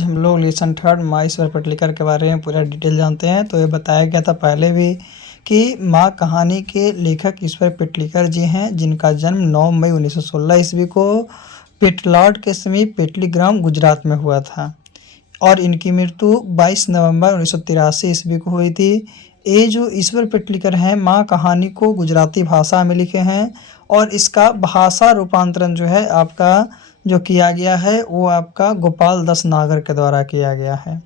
हम लोग lesson third माँ ईश्वर पेटलिकर के बारे में पूरा डिटेल जानते हैं। तो ये बताया गया था पहले भी कि माँ कहानी के लेखक ईश्वर पेटलिकर जी हैं, जिनका जन्म 9 मई 1916 ईस्वी को पेटलाड के समीप पेटली ग्राम गुजरात में हुआ था और इनकी मृत्यु 22 नवंबर 1983 ईस्वी को हुई थी। ये जो ईश्वर पेटलिकर हैं, माँ कहानी को गुजराती भाषा में लिखे हैं और इसका भाषा रूपांतरण जो है आपका जो किया गया है वो आपका गोपाल दास नागर के द्वारा किया गया है।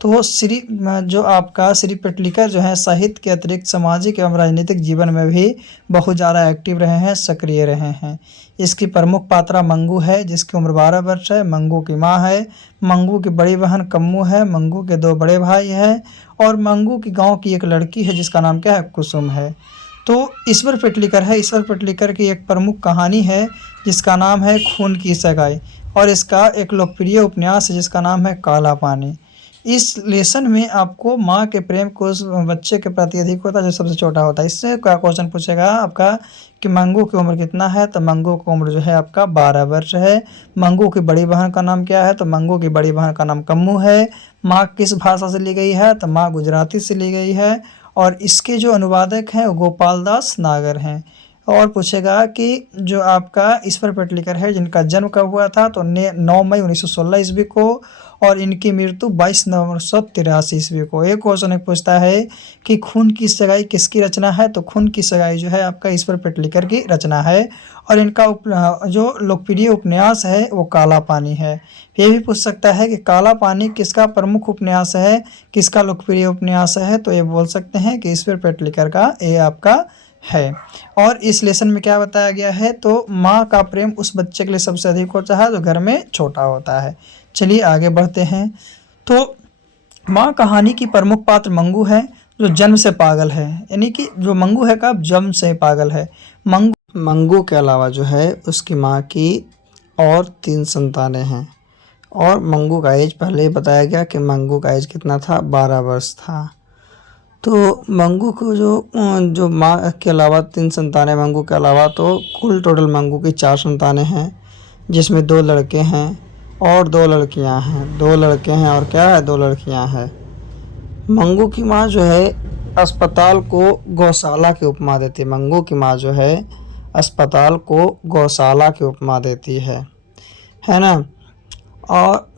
तो श्री पेटलिकर जो है साहित्य के अतिरिक्त सामाजिक एवं राजनीतिक जीवन में भी बहुत ज़्यादा एक्टिव रहे हैं, सक्रिय रहे हैं। इसकी प्रमुख पात्रा मंगू है, जिसकी उम्र 12 वर्ष है। मंगू की माँ है, मंगू की बड़ी बहन कम्मू है, मंगू के 2 बड़े भाई हैं और मंगू की गांव की एक लड़की है जिसका नाम क्या है, कुसुम है। तो ईश्वर पेटलिकर है, ईश्वर पेटलिकर की एक प्रमुख कहानी है जिसका नाम है खून की सगाई और इसका एक लोकप्रिय उपन्यास है जिसका नाम है काला पानी। इस लेसन में आपको माँ के प्रेम को उस बच्चे के प्रति अधिक होता है जो सबसे छोटा होता है। इससे क्या क्वेश्चन पूछेगा आपका कि मंगू की उम्र कितना है, तो मंगू की उम्र जो है आपका 12 वर्ष है। मंगू की बड़ी बहन का नाम क्या है, तो मंगू की बड़ी बहन का नाम कम्मू है। माँ किस भाषा से ली गई है, तो माँ गुजराती से ली गई है और इसके जो अनुवादक हैं वो गोपाल दास नागर हैं। और पूछेगा कि जो आपका ईश्वर पेटलिकर है जिनका जन्म कब हुआ था, तो 9 मई 1916 ईस्वी को और इनकी मृत्यु 22 नवंबर 1983 ईस्वी को। एक क्वेश्चन पूछता है कि खून की सगाई किसकी रचना है, तो खून की सगाई जो है आपका ईश्वर पेटलिकर की रचना है और इनका जो लोकप्रिय उपन्यास है वो काला पानी है। ये भी पूछ सकता है कि काला पानी किसका प्रमुख उपन्यास है, किसका लोकप्रिय उपन्यास है, तो ये बोल सकते हैं कि ईश्वर पेटलिकर का ये आपका है। और इस लेसन में क्या बताया गया है, तो माँ का प्रेम उस बच्चे के लिए सबसे अधिक होता है जो घर में छोटा होता है। चलिए आगे बढ़ते हैं। तो माँ कहानी की प्रमुख पात्र मंगू है जो जन्म से पागल है, यानी कि जो मंगू है का जन्म से पागल है। मंगू के अलावा जो है उसकी माँ की और 3 संतानें हैं और मंगू का एज पहले ही बताया गया कि मंगू का एज कितना था, 12 वर्ष था। तो मंगू को जो माँ के अलावा 3 संतानें मंगू के अलावा, तो कुल टोटल मंगू की 4 संतानें हैं जिसमें 2 लड़के हैं और 2 लड़कियां हैं। 2 लड़के हैं और क्या है, 2 लड़कियां हैं। मंगू की माँ जो है अस्पताल को गौशाला की उपमा देती है। मंगू की माँ जो है अस्पताल को गौशाला की उपमा देती है ना। और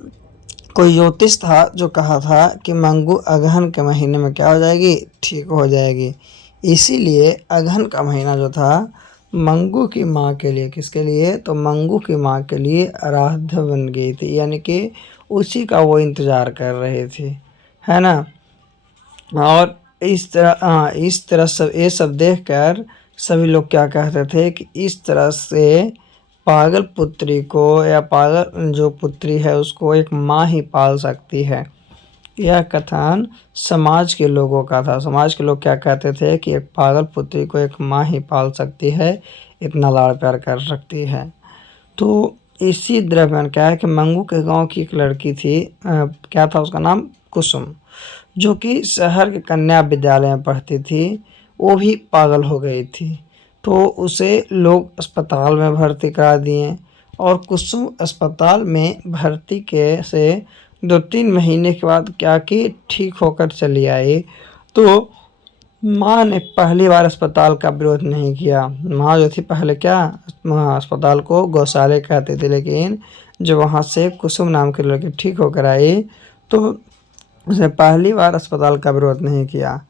कोई ज्योतिष था जो कहा था कि मंगू अगहन के महीने में क्या हो जाएगी, ठीक हो जाएगी। इसीलिए अगहन का महीना जो था मंगू की माँ के लिए, किसके लिए, तो मंगू की माँ के लिए आराध्य बन गई थी, यानी कि उसी का वो इंतज़ार कर रही थी, है ना। और इस तरह सब ये सब देखकर सभी लोग क्या कहते थे कि इस तरह से पागल पुत्री को या पागल जो पुत्री है उसको एक माँ ही पाल सकती है। यह कथन समाज के लोगों का था। समाज के लोग क्या कहते थे कि एक पागल पुत्री को एक माँ ही पाल सकती है, इतना लाड़ प्यार कर सकती है। तो इसी दरम्यान क्या है कि मंगू के गांव की एक लड़की थी, क्या था उसका नाम, कुसुम, जो कि शहर के कन्या विद्यालय में पढ़ती थी। वो भी पागल हो गई थी, तो उसे लोग अस्पताल में भर्ती करा दिए और कुसुम अस्पताल में भर्ती के से 2-3 महीने के बाद क्या कि ठीक होकर चली आई। तो माँ ने पहली बार अस्पताल का विरोध नहीं किया। माँ जो थी पहले क्या अस्पताल को गौशाले कहते थे, लेकिन जब वहाँ से कुसुम नाम की लड़की ठीक होकर आई तो उसने पहली बार अस्पताल का विरोध नहीं किया।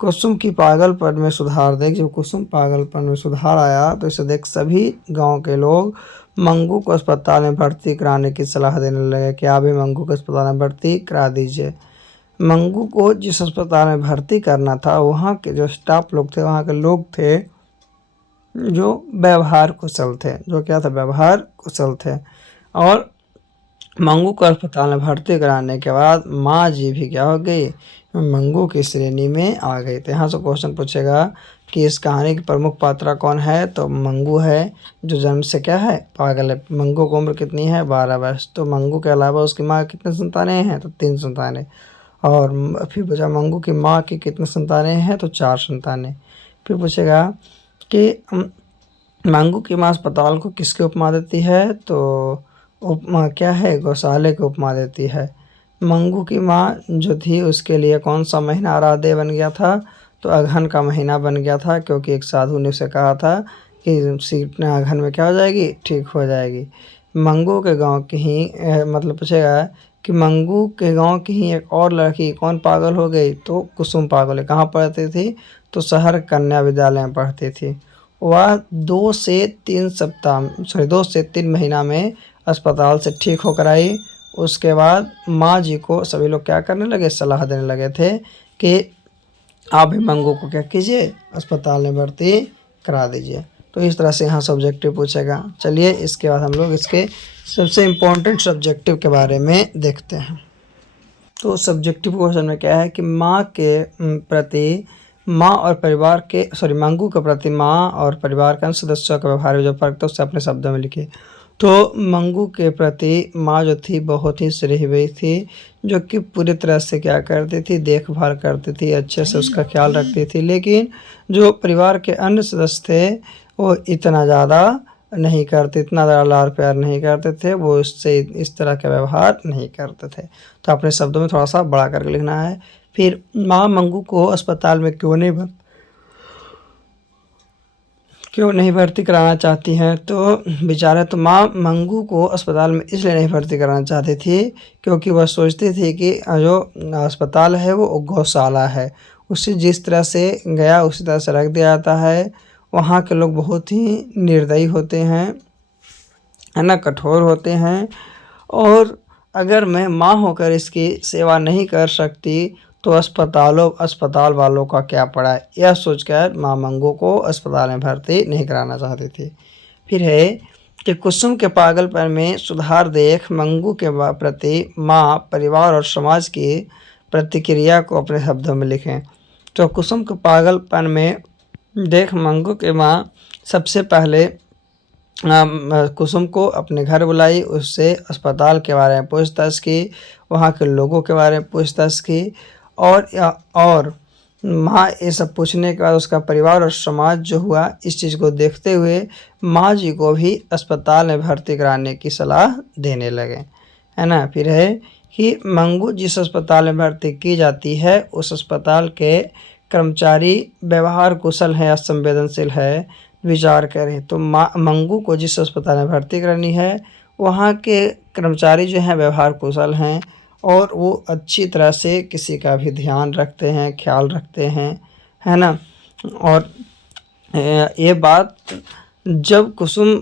कुसुम की पागलपन में सुधार देख, जब कुसुम पागलपन में सुधार आया तो इसे देख सभी गांव के लोग मंगू को अस्पताल में भर्ती कराने की सलाह देने लगे कि आप भी मंगू को अस्पताल में भर्ती करा दीजिए। मंगू को जिस अस्पताल में भर्ती करना था वहाँ के जो स्टाफ लोग थे, वहाँ के लोग थे जो व्यवहार कुशल थे, जो क्या था, व्यवहार कुशल थे। और मंगू को अस्पताल में भर्ती कराने के बाद माँ जी भी क्या हो गई, मंगू की श्रेणी में आ गई। तो यहाँ से क्वेश्चन पूछेगा कि इस कहानी की प्रमुख पात्रा कौन है, तो मंगू है जो जन्म से क्या है, पागल है। मंगू की उम्र कितनी है, 12 वर्ष। तो मंगू के अलावा उसकी माँ कितने संतानें हैं, तो 3 संतानें। और फिर पूछा मंगू की माँ की कितने संतानें हैं, तो 4 संतानें। फिर पूछेगा कि मंगू की माँ अस्पताल को किसकी उपमा देती है, तो उपमा क्या है, गौशाले की उपमा देती है। मंगू की माँ जो थी उसके लिए कौन सा महीना आराध्य बन गया था? तो अगहन का महीना बन गया था, क्योंकि एक साधु ने उसे कहा था कि सीट अगहन में क्या हो जाएगी, ठीक हो जाएगी। मंगू के गांव की ही मतलब पूछेगा कि मंगू के गांव की ही एक और लड़की कौन पागल हो गई? तो कुसुम पागल है। कहाँ पढ़ती थी? तो शहर कन्या विद्यालय में पढ़ती थी। वह 2 से 3 महीना में अस्पताल से ठीक होकर आई। उसके बाद माँ जी को सभी लोग क्या करने लगे, सलाह देने लगे थे कि आप भी मंगू को क्या कीजिए, अस्पताल में भर्ती करा दीजिए। तो इस तरह से यहाँ सब्जेक्टिव पूछेगा। चलिए इसके बाद हम लोग इसके सबसे इम्पोर्टेंट सब्जेक्टिव के बारे में देखते हैं। तो सब्जेक्टिव क्वेश्चन में क्या है कि माँ के प्रति माँ और परिवार के मंगू के प्रति माँ और परिवार के अन्य सदस्यों का व्यवहार में जो फर्क था उससे अपने शब्दों में लिखिए। तो मंगू के प्रति माँ जो थी बहुत ही श्रीवयी थी, जो कि पूरी तरह से क्या करती थी, देखभाल करती थी, अच्छे से उसका ख्याल रखती थी। लेकिन जो परिवार के अन्य सदस्य थे वो इतना ज़्यादा नहीं करते, इतना ज़्यादा लाड़ प्यार नहीं करते थे, वो उससे इस तरह का व्यवहार नहीं करते थे। तो अपने शब्दों में थोड़ा सा बड़ा करके लिखना है। फिर माँ मंगू को अस्पताल में क्यों नहीं भर्ती कराना चाहती हैं? तो बेचारा तो माँ मंगू को अस्पताल में इसलिए नहीं भर्ती कराना चाहती थी क्योंकि वह सोचती थी कि जो अस्पताल है वो गौशाला है, उसे जिस तरह से गया उसी तरह से रख दिया जाता है। वहाँ के लोग बहुत ही निर्दयी होते हैं, है ना, कठोर होते हैं। और अगर मैं माँ होकर इसकी सेवा नहीं कर सकती तो अस्पताल वालों का क्या पड़ा है, यह सोचकर माँ मंगू को अस्पताल में भर्ती नहीं कराना चाहती थी। फिर है कि कुसुम के पागलपन में सुधार देख मंगू के प्रति माँ, परिवार और समाज की प्रतिक्रिया को अपने शब्दों में लिखें। तो कुसुम के पागलपन में देख मंगू के माँ सबसे पहले कुसुम को अपने घर बुलाई, उससे अस्पताल के बारे में पूछताछ की, वहाँ के लोगों के बारे में पूछताछ की। और माँ ये सब पूछने के बाद उसका परिवार और समाज जो हुआ, इस चीज़ को देखते हुए माँ जी को भी अस्पताल में भर्ती कराने की सलाह देने लगे, है ना। फिर है कि मंगू जिस अस्पताल में भर्ती की जाती है उस अस्पताल के कर्मचारी व्यवहार कुशल है या संवेदनशील है, विचार करें। तो मंगू को जिस अस्पताल में भर्ती करनी है वहाँ के कर्मचारी जो हैं व्यवहार कुशल हैं और वो अच्छी तरह से किसी का भी ध्यान रखते हैं, ख्याल रखते हैं, है ना। और ये बात जब कुसुम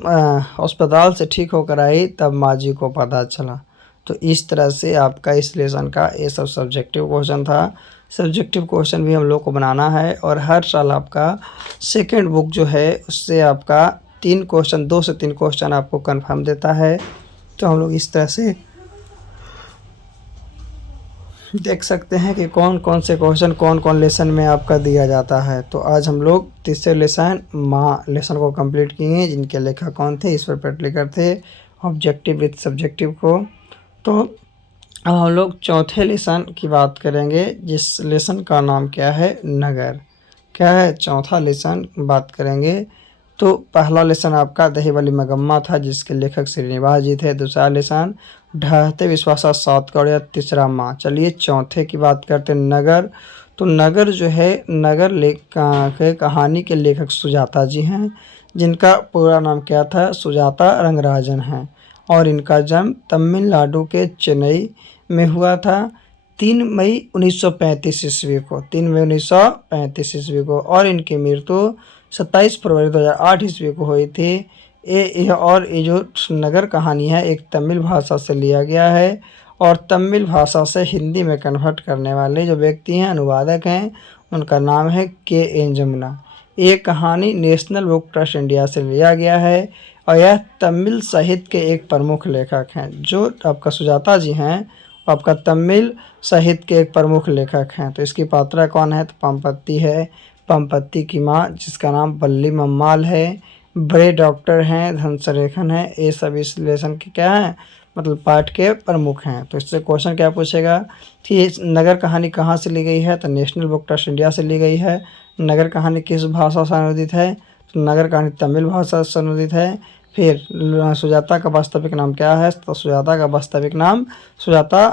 अस्पताल से ठीक होकर आई तब माँ जी को पता चला। तो इस तरह से आपका इस लेसन का ये सब सब्जेक्टिव क्वेश्चन था। सब्जेक्टिव क्वेश्चन भी हम लोग को बनाना है और हर साल आपका सेकंड बुक जो है उससे आपका 2 से 3 क्वेश्चन आपको कंफर्म देता है। तो हम लोग इस तरह से देख सकते हैं कि कौन कौन से क्वेश्चन कौन कौन लेसन में आपका दिया जाता है। तो आज हम लोग तीसरे लेसन को कंप्लीट किए हैं, जिनके लेखक कौन थे, ईश्वर पेटलिकर थे, ऑब्जेक्टिव विद सब्जेक्टिव को। तो अब हम लोग चौथे लेसन की बात करेंगे, जिस लेसन का नाम क्या है, नगर। क्या है, चौथा लेसन बात करेंगे। तो पहला लेसन आपका दही वाली मगम्मा था, जिसके लेखक श्रीनिवास जी थे। दूसरा लेसन ढहते विश्वासा सात कौड़िया, तीसरा माँ। चलिए चौथे की बात करते हैं, नगर। तो नगर जो है, नगर के कहानी के लेखक सुजाता जी हैं, जिनका पूरा नाम क्या था, सुजाता रंगराजन हैं। और इनका जन्म तमिलनाडु के चेन्नई में हुआ था 3 मई 1935 ईस्वी को, 3 मई 1935 ईस्वी को। और इनकी मृत्यु 27 फरवरी 2008 ईस्वी को हुई थी। ये जो नगर कहानी है एक तमिल भाषा से लिया गया है और तमिल भाषा से हिंदी में कन्वर्ट करने वाले जो व्यक्ति हैं, अनुवादक हैं, उनका नाम है के.एन. जमुना। ये कहानी नेशनल बुक ट्रस्ट इंडिया से लिया गया है और यह तमिल साहित्य के एक प्रमुख लेखक हैं। जो आपका सुजाता जी हैं आपका तमिल साहित्य के एक प्रमुख लेखक हैं। तो इसकी पात्रा कौन है, तो पंपत्ति है, पंपत्ति की माँ जिसका नाम वल्ली मम्माल है। बड़े डॉक्टर हैं, धनसरेखन है। ये सब इस लेसन के क्या हैं, मतलब पाठ के प्रमुख हैं। तो इससे क्वेश्चन क्या पूछेगा कि नगर कहानी कहाँ से ली गई है, तो नेशनल बुक ट्रस्ट इंडिया से ली गई है। नगर कहानी किस भाषा से अनुदित है, तो नगर कहानी तमिल भाषा से अनुदित है। फिर सुजाता का वास्तविक नाम क्या है? तो सुजाता का वास्तविक नाम सुजाता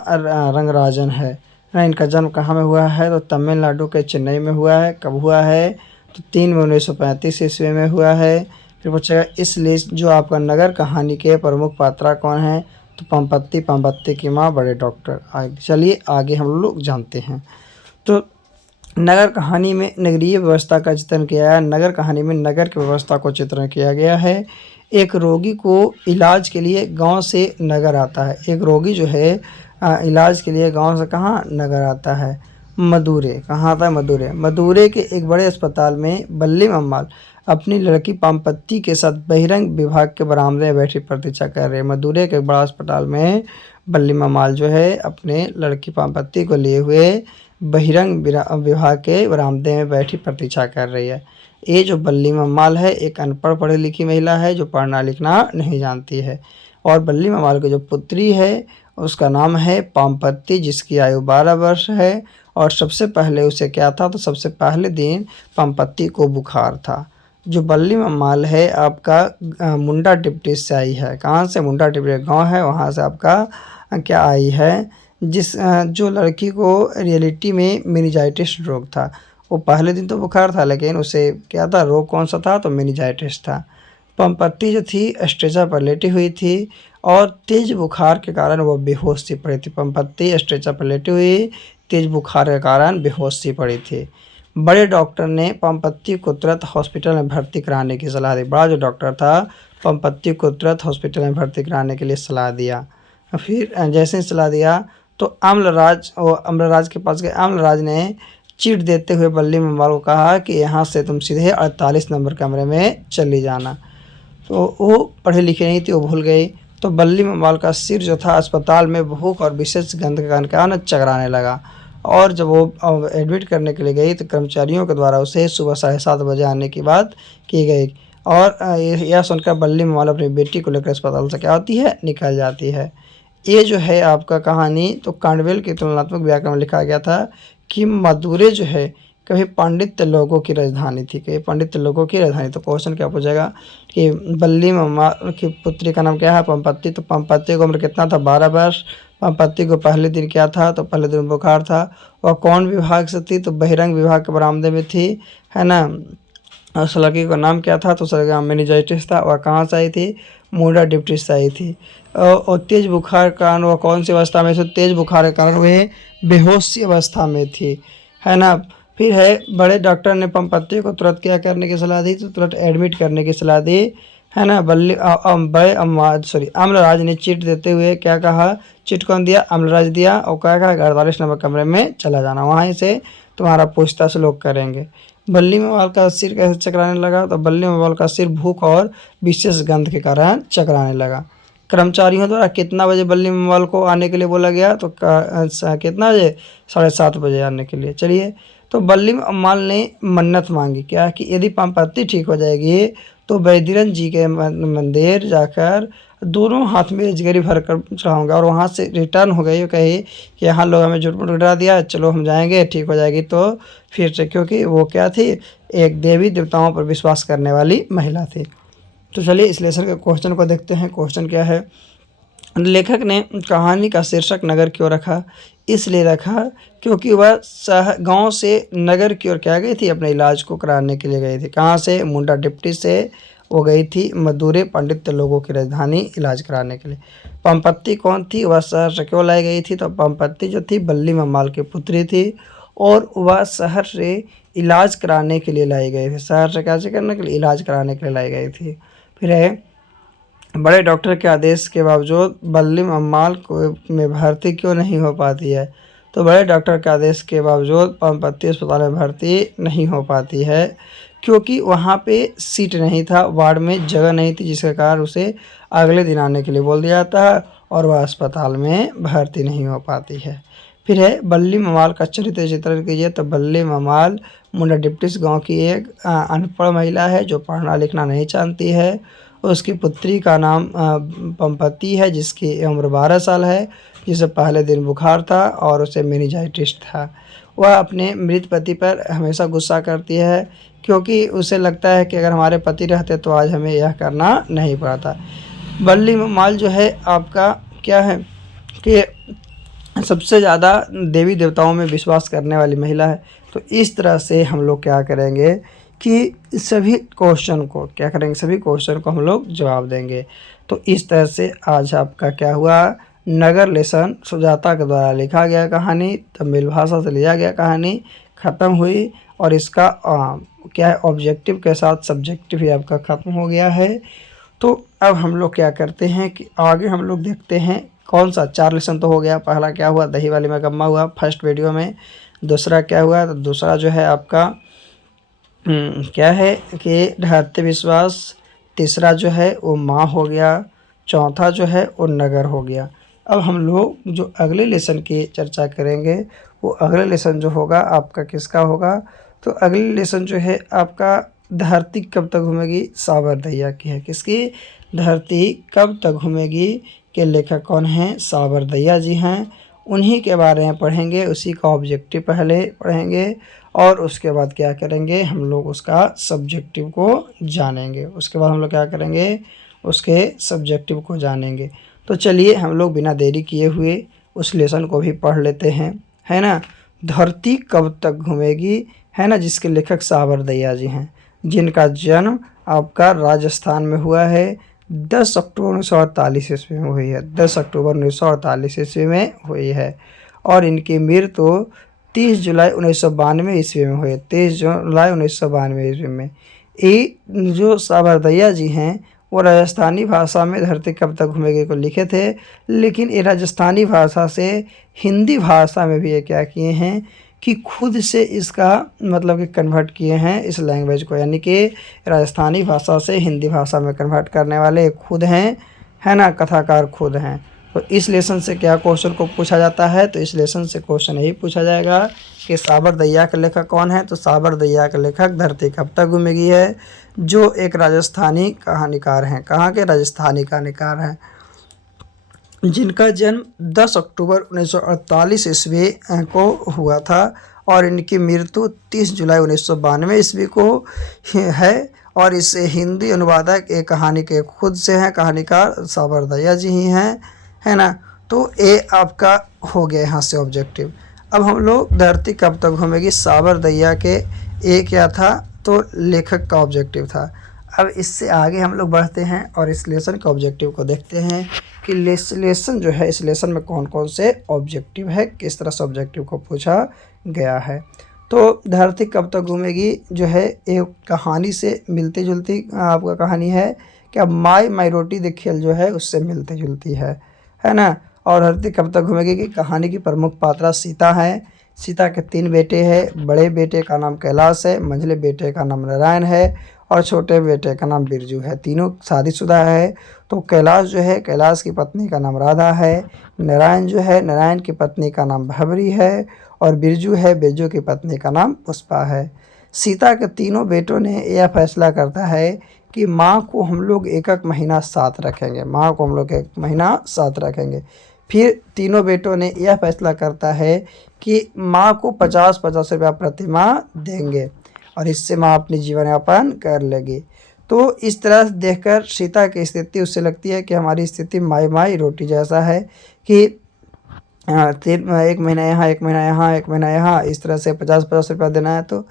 रंगराजन है। इनका जन्म कहाँ में हुआ है? तो तमिलनाडु के चेन्नई में हुआ है। कब हुआ है? तो 3 मई 1935 ईस्वी में हुआ है। फिर पूछेगा इस लिस्ट जो आपका नगर कहानी के प्रमुख पात्रा कौन है? तो पंपत्ति, पंपत्ति की माँ, बड़े डॉक्टर। चलिए आगे हम लोग जानते हैं। तो नगर कहानी में नगरीय व्यवस्था का चित्रण किया है। नगर कहानी में नगर की व्यवस्था को चित्रण किया गया है। एक रोगी को इलाज के लिए गांव से नगर आता है। एक रोगी जो है इलाज के लिए गांव से कहाँ नगर आता है? मदुरै। कहाँ आता है? मदुरै। मदुरै के एक बड़े अस्पताल में बल्ली मम्माल अपनी लड़की पामपत्ती के साथ बहिरंग विभाग के बरामदे में बैठी प्रतीक्षा कर रहे हैं। मदुरै के एक बड़ा अस्पताल में बल्ली मम्माल जो है अपने लड़की पामपत्ती को लिए हुए बहिरंग विभाग के बरामदे में बैठी प्रतीक्षा कर रही है। ये जो बल्ली मम्माल है एक अनपढ़ पढ़ी लिखी महिला है जो पढ़ना लिखना नहीं जानती है। और बल्ली मम्माल की जो पुत्री है उसका नाम है पामपत्ती, जिसकी आयु 12 वर्ष है। और सबसे पहले उसे क्या था? तो सबसे पहले दिन पामपत्ती को बुखार था। जो बल्ली मम्माल है आपका मुंडा डिप्टी से आई है। कहाँ से? मुंडा डिप्टी गाँव है, वहाँ से आपका क्या आई है? जो लड़की को रियलिटी में मेनिंजाइटिस रोग था। वो पहले दिन तो बुखार था लेकिन उसे क्या था? रोग कौन सा था? तो मेनिंजाइटिस था। पामपत्ती जो थी स्ट्रेचर पर लेटी हुई थी और तेज बुखार के कारण वो बेहोश सी पड़ी थी। पामपत्ती स्ट्रेचर पर लेटी हुई तेज बुखार के कारण बेहोश सी पड़ी थी। बड़े डॉक्टर ने पामपत्ती को तुरंत हॉस्पिटल में भर्ती कराने की सलाह दी। बड़ा जो डॉक्टर था पामपत्ती को तुरंत हॉस्पिटल में भर्ती कराने के लिए सलाह दिया। फिर जैसे ही सलाह दिया तो अम्लराज के पास गए। अम्लराज ने चिट देते हुए बल्ली मम्माल को कहा कि यहाँ से तुम सीधे 48 नंबर कमरे में चली जाना। तो वो पढ़े लिखे नहीं थी, वो भूल गई। तो बल्ली मम्माल का सिर जो था अस्पताल में भूख और विशेष गंध के कारण चकराने लगा। और जब वो एडमिट करने के लिए गई तो कर्मचारियों के द्वारा उसे सुबह 7:30 बजे आने की बात की गई। और यह सुनकर बल्ली मम्माल अपनी बेटी को लेकर अस्पताल से क्या होती है? निकल जाती है। ये जो है आपका कहानी तो कांडवेल के तुलनात्मक व्याकरण में लिखा गया था कि मदुरै जो है कभी पांडित्य लोगों की राजधानी थी। कभी पांडित्य लोगों की राजधानी। तो क्वेश्चन क्या पूछेगा कि बल्ली मम्माल की पुत्री का नाम क्या है? पंपत्ती। तो पंपत्ती की उम्र कितना था? 12 वर्ष। पंपत्ती को पहले दिन क्या था? तो पहले दिन बुखार था। वह कौन विभाग से थी? तो बहिरंग विभाग के बरामदे में थी, है ना। और उस लड़की का नाम क्या था? तो उसका नाम मेनिंजाइटिस था। वह कहाँ से आई थी? मुंडा डिप्टी से आई थी। और तेज बुखार के कारण वह कौन सी अवस्था में थी? तेज बुखार के कारण वह बेहोश सी अवस्था में थी, है ना। फिर है बड़े डॉक्टर ने पंपत्ती को तुरंत क्या करने की सलाह दी? तो तुरंत एडमिट करने की सलाह दी, है ना। अम्लराज ने चिट देते हुए क्या कहा? चिट कौन दिया? अम्लराज दिया। और क्या कहा? 48 नंबर कमरे में चला जाना, वहीं से तुम्हारा पूछताछ लोग करेंगे। बल्ली मम्माल का सिर कैसे चकराने लगा? तो बल्ली मम्माल का सिर भूख और विशेष गंध के कारण चकराने लगा। कर्मचारियों द्वारा कितना बजे बल्ली मम्माल को आने के लिए बोला गया? तो कितना बजे? 7:30 बजे आने के लिए। चलिए, तो बल्ली मम्माल ने मन्नत मांगी क्या कि यदि पामपत्ती ठीक हो जाएगी तो बैदिरन जी के मंदिर जाकर दोनों हाथ में रजगरी भर कर चढ़ाऊँगा। और वहाँ से रिटर्न हो गई, कही कि यहाँ लोग हमें झूठ मूठ डरा दिया, चलो हम जाएंगे, ठीक हो जाएगी तो फिर से। क्योंकि वो क्या थी? एक देवी देवताओं पर विश्वास करने वाली महिला थी। तो चलिए इस लेसन के क्वेश्चन को देखते हैं। क्वेश्चन क्या है? लेखक ने कहानी का शीर्षक नगर क्यों रखा? इसलिए रखा क्योंकि वह गांव से नगर की ओर क्या गई थी? अपने इलाज को कराने के लिए गई थी। कहाँ से? मुंडा डिप्टी से वो गई थी मदुरै, पांडित्य लोगों की राजधानी, इलाज कराने के लिए। पंपत्ती कौन थी? वह शहर से क्यों लाई गई थी? तो पंपत्ती जो थी बल्ली मम्माल की पुत्री थी और वह शहर से इलाज कराने के लिए लाई गई थी। शहर से क्या करने के लिए? इलाज कराने के लिए लाई गई थी। फिर है बड़े डॉक्टर के आदेश के बावजूद बल्ली मम्माल को में भर्ती क्यों नहीं हो पाती है? तो बड़े डॉक्टर के आदेश के बावजूद पंपत्ती अस्पताल में भर्ती नहीं हो पाती है क्योंकि वहाँ पे सीट नहीं था, वार्ड में जगह नहीं थी, जिसके कारण उसे अगले दिन आने के लिए बोल दिया जाता है और वह अस्पताल में भर्ती नहीं हो पाती है। फिर है बल्ली मम्माल का चरित्र चित्रण कीजिए। तो बल्ली मम्माल मुंडा डिप्टी गाँव की एक अनपढ़ महिला है जो पढ़ना लिखना नहीं जानती है। उसकी पुत्री का नाम पंपत्ती है जिसकी उम्र 12 साल है, जिसे पहले दिन बुखार था और उसे मेनिंजाइटिस था। वह अपने मृत पति पर हमेशा गुस्सा करती है क्योंकि उसे लगता है कि अगर हमारे पति रहते तो आज हमें यह करना नहीं पड़ता। बल्ली माल जो है आपका क्या है कि सबसे ज़्यादा देवी देवताओं में विश्वास करने वाली महिला है। तो इस तरह से हम लोग क्या करेंगे कि सभी क्वेश्चन को क्या करेंगे, सभी क्वेश्चन को हम लोग जवाब देंगे। तो इस तरह से आज आपका क्या हुआ, नगर लेसन सुजाता के द्वारा लिखा गया कहानी, तमिल भाषा से लिया गया कहानी ख़त्म हुई और इसका क्या है ऑब्जेक्टिव के साथ सब्जेक्टिव ही आपका ख़त्म हो गया है। तो अब हम लोग क्या करते हैं कि आगे हम लोग देखते हैं कौन सा 4 लेसन तो हो गया। पहला क्या हुआ, दही वाली में गम्मा हुआ फर्स्ट वीडियो में। दूसरा क्या हुआ, तो दूसरा जो है आपका क्या है कि ढाते विश्वास। तीसरा जो है वो माँ हो गया। चौथा जो है वो नगर हो गया। अब हम लोग जो अगले लेसन की चर्चा करेंगे वो अगले लेसन जो होगा आपका किसका होगा, तो अगले लेसन जो है आपका धरती कब तक घूमेगी साबर दैया की है। किसकी, धरती कब तक घूमेगी के लेखक कौन हैं, साबर दैया जी हैं। उन्हीं के बारे में पढ़ेंगे, उसी का ऑब्जेक्टिव पहले पढ़ेंगे और उसके बाद क्या करेंगे हम लोग उसका सब्जेक्टिव को जानेंगे। उसके बाद हम लोग क्या करेंगे, उसके सब्जेक्टिव को जानेंगे। तो चलिए हम लोग बिना देरी किए हुए उस लेसन को भी पढ़ लेते हैं, है ना। धरती कब तक घूमेगी, है ना, जिसके लेखक साबर दैया जी हैं, जिनका जन्म आपका राजस्थान में हुआ है 10 अक्टूबर 1948 ईस्वी में हुई है। 10 अक्टूबर 1948 ईस्वी में हुई है और इनकी मृत्यु 30 जुलाई 1992 ईस्वी में हुई। 30 जुलाई 1992 ईस्वी में। ये जो साबर दैया जी हैं वो राजस्थानी भाषा में धरती कब तक घूमेगी को लिखे थे, लेकिन ये राजस्थानी भाषा से हिंदी भाषा में भी ये क्या किए हैं कि खुद से इसका मतलब कि कन्वर्ट किए हैं इस लैंग्वेज को, यानी कि राजस्थानी भाषा से हिंदी भाषा में कन्वर्ट करने वाले खुद हैं, है ना, कथाकार खुद हैं। तो इस लेसन से क्या क्वेश्चन को पूछा जाता है, तो इस लेसन से क्वेश्चन यही पूछा जाएगा कि साबर दैया के लेखक कौन है। तो साबर दैया के लेखक धरती कब तक घूमेगी है, जो एक राजस्थानी कहानीकार हैं। कहाँ के, राजस्थानी कहानीकार हैं, जिनका जन्म 10 अक्टूबर 1948 ईस्वी को हुआ था और इनकी मृत्यु 30 जुलाई 1992 ईस्वी को है। और इस हिंदी अनुवादक एक कहानी के खुद से हैं, कहानीकार साबर दैया जी ही हैं, है ना। तो ये आपका हो गया यहाँ से ऑब्जेक्टिव। अब हम लोग धरती कब तक घूमेगी साबर दैया के ये क्या था, तो लेखक का ऑब्जेक्टिव था। अब इससे आगे हम लोग बढ़ते हैं और इस लेसन के ऑब्जेक्टिव को देखते हैं कि लेसन जो है, इस लेसन में कौन कौन से ऑब्जेक्टिव है, किस तरह से ऑब्जेक्टिव को पूछा गया है। तो धरती कब तक घूमेगी जो है एक कहानी से मिलती जुलती आपका कहानी है, क्या माई माई रोटी द खेल जो है उससे मिलती जुलती है ना। और धरती कब तक घूमेगी की कहानी की प्रमुख पात्रा सीता है। सीता के 3 बेटे हैं, बड़े बेटे का नाम कैलाश है, मंझले बेटे का नाम नारायण है और छोटे बेटे का नाम बिरजू है। तीनों शादीशुदा है। तो कैलाश जो है, कैलाश की पत्नी का नाम राधा है। नारायण जो है, नारायण की पत्नी का नाम भवरी है और बिरजू है, बिरजू की पत्नी का नाम पुष्पा है। सीता के तीनों बेटों ने यह फैसला करता है कि माँ को हम लोग एक महीना साथ रखेंगे, माँ को हम लोग 1 महीना साथ रखेंगे। फिर तीनों बेटों ने यह फैसला करता है कि माँ को 50-50 रुपया प्रति माह देंगे और इससे माँ अपनी जीवन यापन कर लेगी। तो इस तरह देखकर सीता की स्थिति उससे लगती है कि हमारी स्थिति माई माई रोटी जैसा है कि 1 महीना यहाँ 1 महीना यहाँ 1 महीना यहाँ, इस तरह से 50-50 रुपया देना है। तो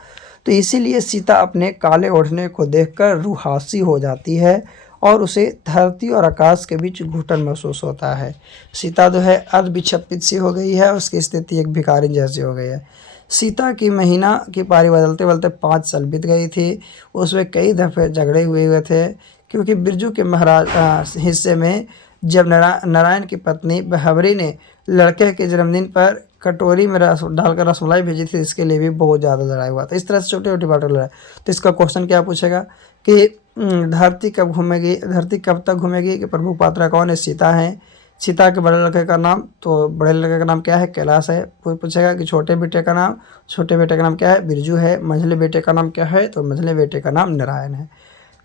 इसीलिए सीता अपने काले ओढ़ने को देखकर रूहासी हो जाती है और उसे धरती और आकाश के बीच घुटन महसूस होता है। सीता जो है अर्ध विक्षेपित सी हो गई है, उसकी स्थिति एक भिखारी जैसी हो गई है। सीता की महीना की पारी बदलते बदलते 5 साल बीत गई थी। उसमें कई दफ़े झगड़े हुए थे क्योंकि बिरजू के महाराज हिस्से में जब नारायण की पत्नी भवरी ने लड़के के जन्मदिन पर कटोरी में रस डालकर रसमलाई भेजी थी, इसके लिए भी बहुत ज़्यादा लड़ाई हुआ था। इस तरह से छोटी छोटी बातों लड़ाई। तो इसका क्वेश्चन क्या पूछेगा कि धरती कब घूमेगी, धरती कब तक घूमेगी कि प्रमुख पात्रा कौन है, सीता है। सीता के बड़े लड़के का नाम, तो बड़े लड़के का नाम क्या है, कैलाश है। कोई पूछेगा कि छोटे बेटे का नाम, छोटे बेटे का नाम क्या है, बिरजू है। मंझले बेटे का नाम क्या है, तो मंझले बेटे का नाम नारायण है।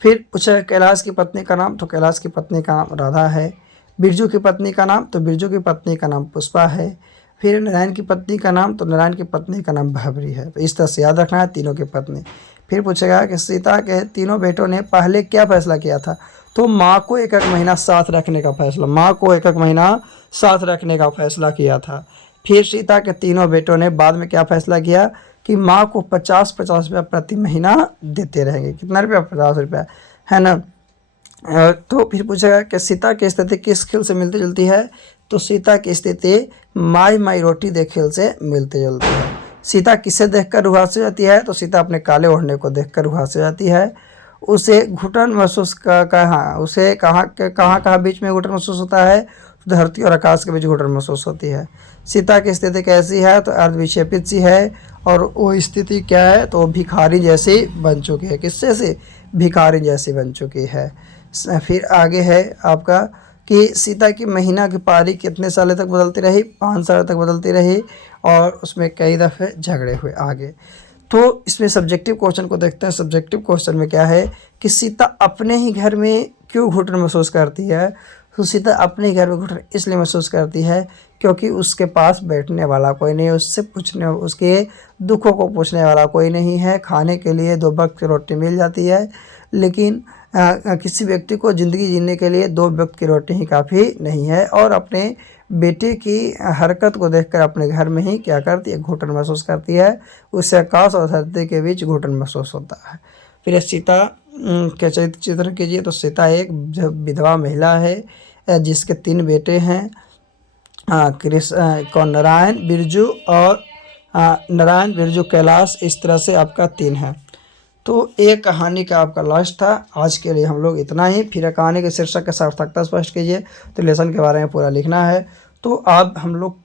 फिर पूछेगा कैलाश की पत्नी का नाम, तो कैलाश की पत्नी का नाम राधा है। बिरजू की पत्नी का नाम, तो बिरजू की पत्नी का नाम पुष्पा है। फिर नारायण की पत्नी का नाम, तो नारायण की पत्नी का नाम भवरी है। तो इस तरह से याद रखना है तीनों की पत्नी। फिर पूछेगा कि सीता के तीनों बेटों ने पहले क्या फैसला किया था, तो माँ को एक एक महीना साथ रखने का फैसला, माँ को एक एक महीना साथ रखने का फैसला किया था। फिर सीता के तीनों बेटों ने बाद में क्या फैसला किया कि माँ को 50-50 रुपया प्रति महीना देते रहेंगे। कितना रुपया? 50 रुपया, है ना। तो फिर पूछेगा कि सीता की स्थिति किस खेल से मिलती जुलती है, तो सीता की स्थिति माई माई रोटी दे खेल से मिलती जुलती है। सीता किसे देखकर रुआस हो जाती है, तो सीता अपने काले ओढ़ने को देखकर रुआस हो जाती है। उसे घुटन महसूस कहाँ, उसे कहाँ बीच में घुटन महसूस होता है, तो धरती और आकाश के बीच घुटन महसूस होती है। सीता की स्थिति कैसी है, तो अर्धविक्षेपित सी है, और वो स्थिति क्या है, तो भिखारी जैसी बन चुकी है। किससे से? भिखारी जैसी बन चुकी है। फिर आगे है आपका कि सीता की महीना की पारी कितने साल तक बदलती रही, 5 साल तक बदलती रही, और उसमें कई दफ़े झगड़े हुए। आगे तो इसमें सब्जेक्टिव क्वेश्चन को देखते हैं। सब्जेक्टिव क्वेश्चन में क्या है कि सीता अपने ही घर में क्यों घुटन महसूस करती है, तो सीता अपने घर में घुटन इसलिए महसूस करती है क्योंकि उसके पास बैठने वाला कोई नहीं, उससे पूछने, उसके दुखों को पूछने वाला कोई नहीं है। खाने के लिए 2 वक्त की रोटी मिल जाती है, लेकिन किसी व्यक्ति को ज़िंदगी जीने के लिए 2 वक्त की रोटी ही काफ़ी नहीं है। और अपने बेटे की हरकत को देखकर अपने घर में ही क्या करती है, घुटन महसूस करती है। उससे आकाश और धरती के बीच घुटन महसूस होता है। फिर सीता के चरित्र चित्रण कीजिए, तो सीता एक विधवा महिला है जिसके 3 बेटे हैं, नारायण, बिरजू और नारायण, बिरजू, कैलाश, इस तरह से आपका 3 है। तो एक कहानी का आपका लास्ट था। आज के लिए हम लोग इतना ही। फिर कहानी के शीर्षक का सार्थकता स्पष्ट कीजिए, तो लेसन के बारे में पूरा लिखना है। तो अब हम लोग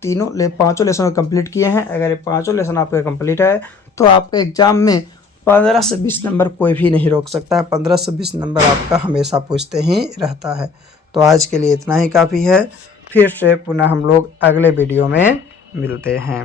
5 लेसन कंप्लीट किए हैं। अगर ये 5 लेसन आपके कंप्लीट है तो आपके एग्ज़ाम में 15 से 20 नंबर कोई भी नहीं रोक सकता है। 15 से 20 नंबर आपका हमेशा पूछते ही रहता है। तो आज के लिए इतना ही काफ़ी है। फिर से पुनः हम लोग अगले वीडियो में मिलते हैं।